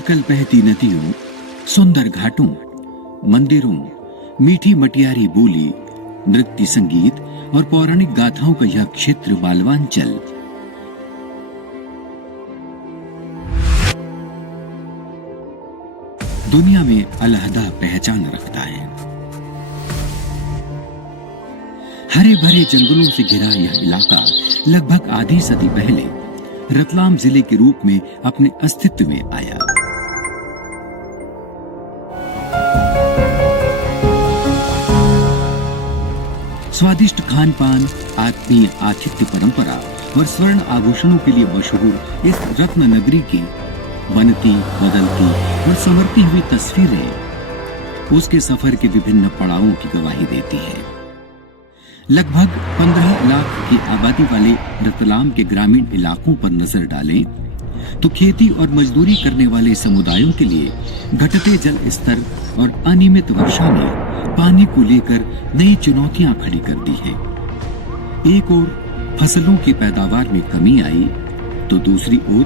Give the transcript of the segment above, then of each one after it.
शीतल बहती नदियों, सुंदर घाटों, मंदिरों, मीठी मटियारी बोली, नृत्य संगीत और पौराणिक गाथाओं का यह क्षेत्र मालवांचल दुनिया में अलहदा पहचान रखता है। हरे भरे जंगलों से घिरा यह इलाका लगभग आधी सदी पहले रतलाम जिले के रूप में अपने अस्तित्व में आया। स्वादिष्ट खान पान, आत्मीय आतिथ्य परंपरा और स्वर्ण आभूषणों के लिए मशहूर इस रत्न नगरी की बनती, बदलती और संवरती हुई तस्वीरें उसके सफर के विभिन्न पड़ावों की गवाही देती है। लगभग 15 लाख की आबादी वाले रतलाम के ग्रामीण इलाकों पर नजर डालें तो खेती और मजदूरी करने वाले समुदायों के लिए घटते जल स्तर और अनियमित वर्षा ने पानी को लेकर नई चुनौतियां खड़ी कर दी हैं। एक ओर फसलों की पैदावार में कमी आई तो दूसरी ओर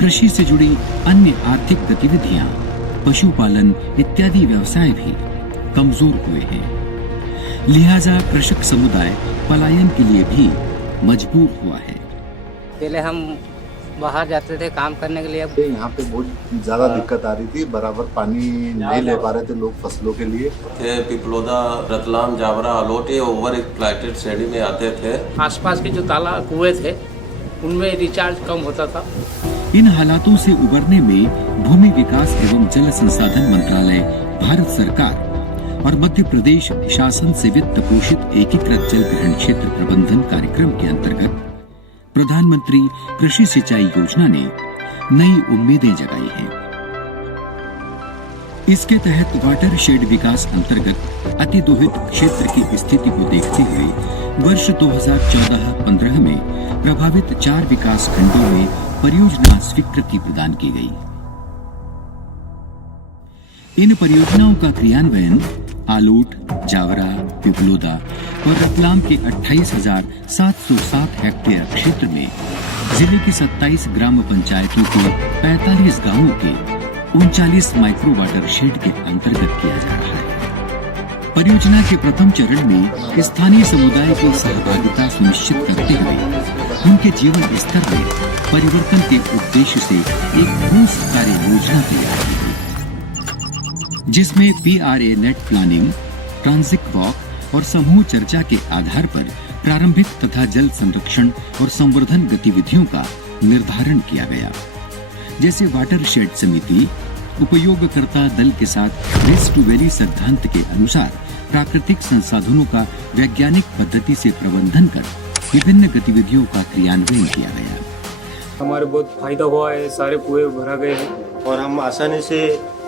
कृषि से जुड़ी अन्य आर्थिक गतिविधियां, पशुपालन इत्यादि व्यवसाय भी कमजोर हुए हैं। लिहाजा कृषक समुदाय पलायन के लिए भी मजबूर हुआ है। पहले हम बाहर जाते थे काम करने के लिए, यहाँ पे बहुत ज्यादा दिक्कत आ रही थी, बराबर पानी नहीं ले पा रहे थे लोग फसलों के लिए। पिपलोदा, रतलाम, जावरा, अलोटे ओवर एक्सप्लॉइटेड श्रेणी में आते थे। आसपास के जो तालाब कुएं थे उनमें रिचार्ज कम होता था। इन हालातों से उबरने में भूमि विकास एवं जल संसाधन मंत्रालय, भारत सरकार और मध्य प्रदेश शासन से वित्त पोषित एकीकृत जल ग्रहण क्षेत्र प्रबंधन कार्यक्रम के अंतर्गत प्रधानमंत्री कृषि सिंचाई योजना ने नई उम्मीदें जगाई हैं। इसके तहत वाटर शेड विकास अंतर्गत अतिदोहित क्षेत्र की स्थिति को देखते हुए वर्ष 2014-15 में प्रभावित 4 विकास खंडों में परियोजना स्वीकृति प्रदान की गई। इन परियोजनाओं का क्रियान्वयन आलोट, जावरा, पिपलोदा और रतलाम के 28,707 हेक्टेयर क्षेत्र में जिले की 27 ग्राम पंचायतों के 45 गांवों के 39 माइक्रो वाटर शेड के अंतर्गत किया जा रहा है। परियोजना के प्रथम चरण में स्थानीय समुदाय की सहभागिता सुनिश्चित करते हुए उनके जीवन स्तर में परिवर्तन के उद्देश्य से एक ठोस कार्य योजना तैयार की गई, जिसमें PRA net planning, transit walk और समूह चर्चा के आधार पर प्रारंभिक तथा जल संरक्षण और संवर्धन गतिविधियों का निर्धारण किया गया, जैसे वाटर शेड समिति उपयोगकर्ता दल के साथ वेस्ट टू वैली सिद्धांत के अनुसार प्राकृतिक संसाधनों का वैज्ञानिक पद्धति से प्रबंधन कर विभिन्न गतिविधियों का क्रियान्वयन किया गया। हमारे बहुत फायदा हुआ है, सारे कुएं भरा गए हैं और हम आसानी से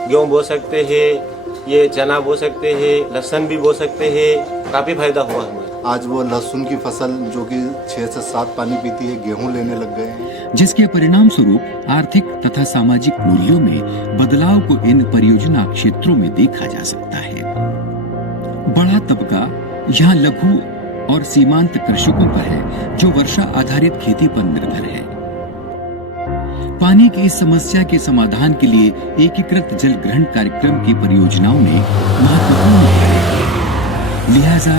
गेहूं बो सकते हैं, ये चना बो सकते हैं, लहसुन भी बो सकते हैं। काफी फायदा हुआ हमें। आज वो लहसुन की फसल जो कि 6 से 7 पानी पीती है, गेहूं लेने लग गए हैं, जिसके परिणाम स्वरूप आर्थिक तथा सामाजिक मूल्यों में बदलाव को इन परियोजना क्षेत्रों में देखा जा सकता है। बड़ा तबका यहाँ लघु और सीमांत कृषकों का है, जो वर्षा आधारित खेती पर निर्भर है। पानी की इस समस्या के समाधान के लिए एकीकृत जल ग्रहण कार्यक्रम की परियोजनाओं ने महत्वपूर्ण भूमिका निभाई। लिहाजा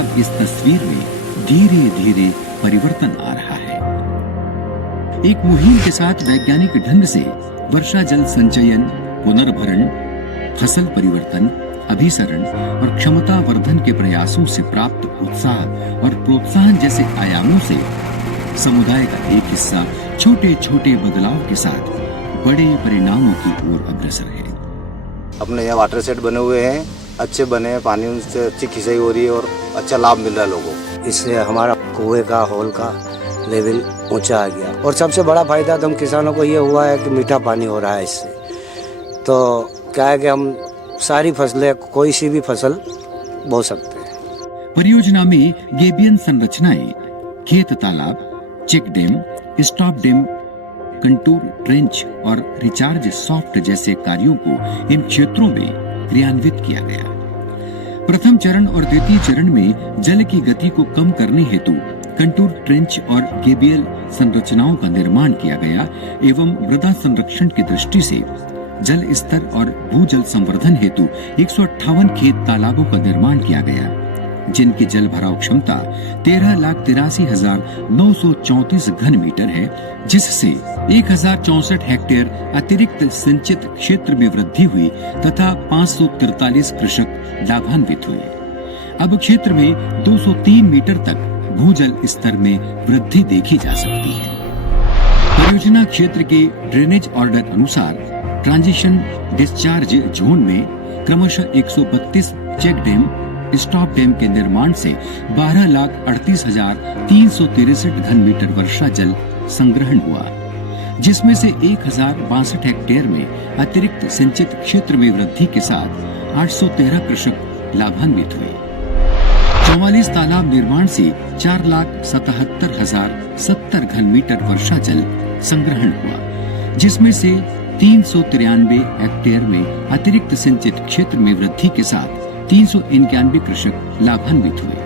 अब इस तस्वीर में धीरे धीरे परिवर्तन आ रहा है। एक मुहिम के साथ वैज्ञानिक ढंग से वर्षा जल संचयन, पुनर्भरण, फसल परिवर्तन, अभिसरण और क्षमता वर्धन के प्रयासों से प्राप्त उत्साह और प्रोत्साहन जैसे आयामों से समुदाय का एक हिस्सा छोटे छोटे बदलाव के साथ बड़े परिणामों की ओर अग्रसर है। अपने यहाँ वाटर सेट बने हुए हैं, अच्छे बने हैं, पानी उनसे अच्छी खिंचाई हो रही है और अच्छा लाभ मिल रहा है लोगों को। इससे हमारा कुएं का होल का लेवल ऊंचा आ गया और सबसे बड़ा फायदा तो हम किसानों को ये हुआ है कि मीठा पानी हो रहा है इससे। तो क्या है कि हम सारी फसलें, कोई सी भी फसल बो सकते हैं। परियोजना में गेबियन संरचनाएं, खेत तालाब, check dam, stop dam, contour trench और रिचार्ज सॉफ्ट जैसे कार्यों को इन क्षेत्रों में क्रियान्वित किया गया। प्रथम चरण और द्वितीय चरण में जल की गति को कम करने हेतु कंटूर ट्रेंच और गेबियल संरचनाओं का निर्माण किया गया एवं मृदा संरक्षण की दृष्टि से जल स्तर और भूजल संवर्धन हेतु 158 खेत तालाबों का निर्माण किया गया, जिनकी जल भराव क्षमता 13,83,934 घन मीटर है, जिससे 1064 हेक्टेयर अतिरिक्त सिंचित क्षेत्र में वृद्धि हुई तथा 543 कृषक लाभान्वित हुए। अब क्षेत्र में 203 मीटर तक भूजल स्तर में वृद्धि देखी जा सकती है। परियोजना क्षेत्र के ड्रेनेज ऑर्डर अनुसार ट्रांजिशन डिस्चार्ज जोन में क्रमशः 132 चेक डैम, स्टॉप डैम के निर्माण से 12,38,363 घन मीटर वर्षा जल संग्रहण हुआ, जिसमें से 1,062 हेक्टेयर में अतिरिक्त सिंचित क्षेत्र में वृद्धि के साथ 813 कृषक लाभान्वित हुए। 44 तालाब निर्माण से 4,77,070 घन मीटर वर्षा जल संग्रहण हुआ, जिसमें से 393 हेक्टेयर में अतिरिक्त सिंचित क्षेत्र में वृद्धि के साथ 391 कृषक लाभान्वित हुए।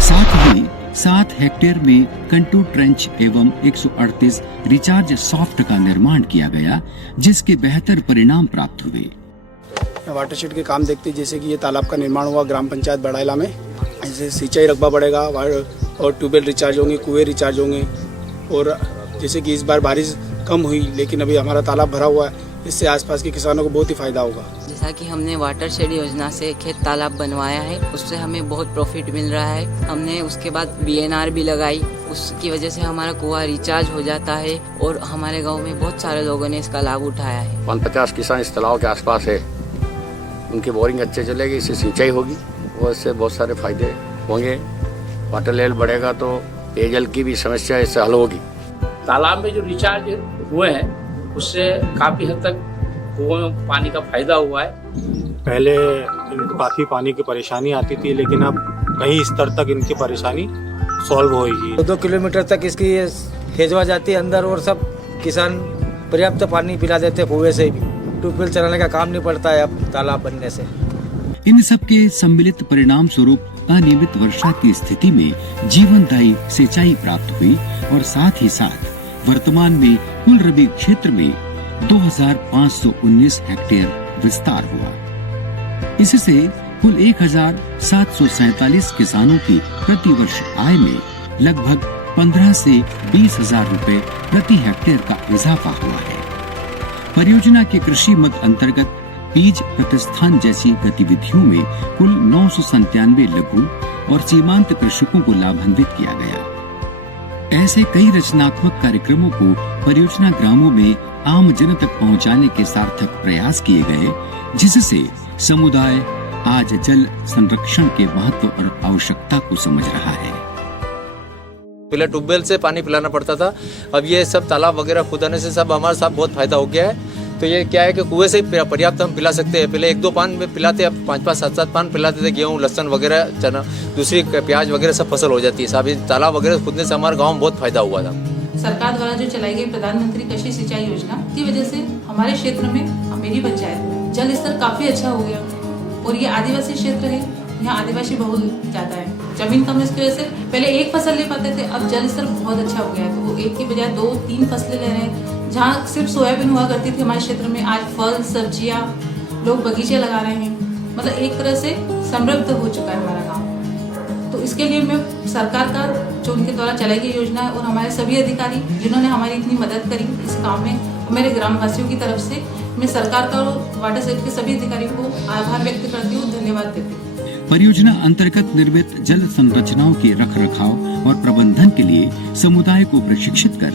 साथ ही 7 हेक्टेयर में कंटूर ट्रेंच एवं 138 रिचार्ज सॉफ्ट का निर्माण किया गया, जिसके बेहतर परिणाम प्राप्त हुए। वाटरशेड के काम देखते जैसे कि ये तालाब का निर्माण हुआ ग्राम पंचायत बड़ाइला में, ऐसे सिंचाई रकबा बढ़ेगा और ट्यूबवेल रिचार्ज होंगे, कुएं रिचार्ज होंगे। और जैसे कि इस बार बारिश कम हुई लेकिन अभी हमारा तालाब भरा हुआ है, इससे आसपास के किसानों को बहुत ही फायदा होगा। जैसा कि हमने वाटरशेड योजना से खेत तालाब बनवाया है, उससे हमें बहुत प्रॉफिट मिल रहा है। हमने उसके बाद BNR भी लगाई, उसकी वजह से हमारा कुआं रिचार्ज हो जाता है और हमारे गांव में बहुत सारे लोगों ने इसका लाभ उठाया है। 50 किसान इस तालाब के आसपास है, उनकी बोरिंग अच्छे चलेगी, इससे सिंचाई होगी और इससे बहुत सारे फायदे होंगे। वाटर लेवल बढ़ेगा तो पेयजल की भी समस्या इससे हल होगी। तालाब में जो रिचार्ज हुए हैं उससे काफ़ी हद तक कुओं में पानी का फायदा हुआ है। पहले इनको काफ़ी पानी की परेशानी आती थी, लेकिन अब कई स्तर तक इनकी परेशानी सॉल्व होगी। 2 किलोमीटर तक इसकी हेजवा जाती है अंदर और सब किसान पर्याप्त पानी पिला देते हैं कुएं से भी। ट्यूबवेल चलाने का काम नहीं पड़ता है अब तालाब बनने से। इन सब के सम्मिलित परिणाम स्वरूप अनियमित वर्षा की स्थिति में जीवनदायी सिंचाई प्राप्त हुई और साथ ही साथ वर्तमान में कुल रबी क्षेत्र में 2,519 हेक्टेयर विस्तार हुआ। इससे कुल 1,747 किसानों की प्रतिवर्ष आय में लगभग 15 से 20,000 रुपए प्रति हेक्टेयर का इजाफा हुआ है। परियोजना के कृषि मद अंतर्गत बीज प्रतिष्ठान जैसी गतिविधियों में कुल 997 लघु और सीमांत कृषकों को लाभान्वित किया गया। ऐसे कई रचनात्मक कार्यक्रमों को परियोजना ग्रामों में आम जन तक पहुंचाने के सार्थक प्रयास किए गए, जिससे समुदाय आज जल संरक्षण के महत्व और आवश्यकता को समझ रहा है। पहले ट्यूबवेल से पानी पिलाना पड़ता था, अब ये सब तालाब वगैरह खुदाने से सब हमारे साथ बहुत फायदा हो गया है। तो ये क्या है कि कुएं से पर्याप्त हम पिला सकते हैं। पहले 1-2 पान में पिलाते, अब 5-5, 7-7 पान पिलाते थे। गेहूँ, लहसन वगैरह, चना, दूसरी प्याज वगैरह सब फसल हो जाती है। साहब ये तालाब वगैरह खुदने से हमारे गाँव में बहुत फायदा हुआ था। सरकार द्वारा जो चलाई गई प्रधानमंत्री कृषि सिंचाई योजना की वजह से हमारे क्षेत्र में, मेरी पंचायत में जल स्तर काफी अच्छा हो गया। और ये आदिवासी क्षेत्र है, यहाँ आदिवासी बहुल ज्यादा है, जमीन कम है, इसकी वजह से पहले एक फसल ले पाते थे, अब जल स्तर बहुत अच्छा हो गया है। तो वो एक की बजाय 2-3 फसलें ले रहे हैं। जहाँ सिर्फ सोयाबीन हुआ करती थी हमारे क्षेत्र में, आज फल सब्जियाँ, लोग बगीचे लगा रहे हैं। मतलब एक तरह से समृद्ध हो चुका है हमारा गाँव। तो इसके लिए मैं सरकार का जो उनके द्वारा चलाई गई योजना है और हमारे सभी अधिकारी जिन्होंने हमारी इतनी मदद करी इस काम में, और मेरे ग्रामवासियों की तरफ से मैं सरकार का और वाटरशेड के सभी अधिकारियों को आभार व्यक्त करती हूँ, धन्यवाद देती हूँ। परियोजना अंतर्गत निर्मित जल संरचनाओं के रखरखाव और प्रबंधन के लिए समुदाय को प्रशिक्षित कर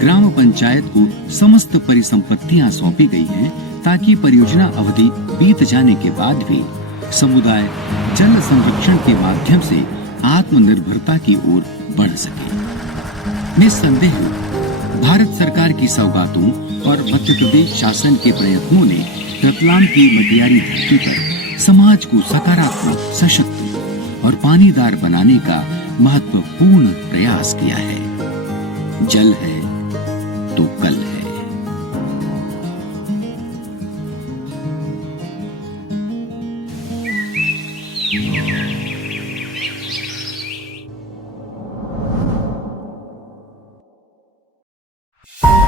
ग्राम पंचायत को समस्त परिसंपत्तियां सौंपी गई हैं, ताकि परियोजना अवधि बीत जाने के बाद भी समुदाय जल संरक्षण के माध्यम से आत्मनिर्भरता की ओर बढ़ सके। निस्संदेह भारत सरकार की सौगातों और मध्य प्रदेश शासन के प्रयत्नों ने रतलाम की मटियारी धरती पर समाज को सकारात्मक, सशक्त और पानीदार बनाने का महत्वपूर्ण प्रयास किया है। जल है तो कल है। है।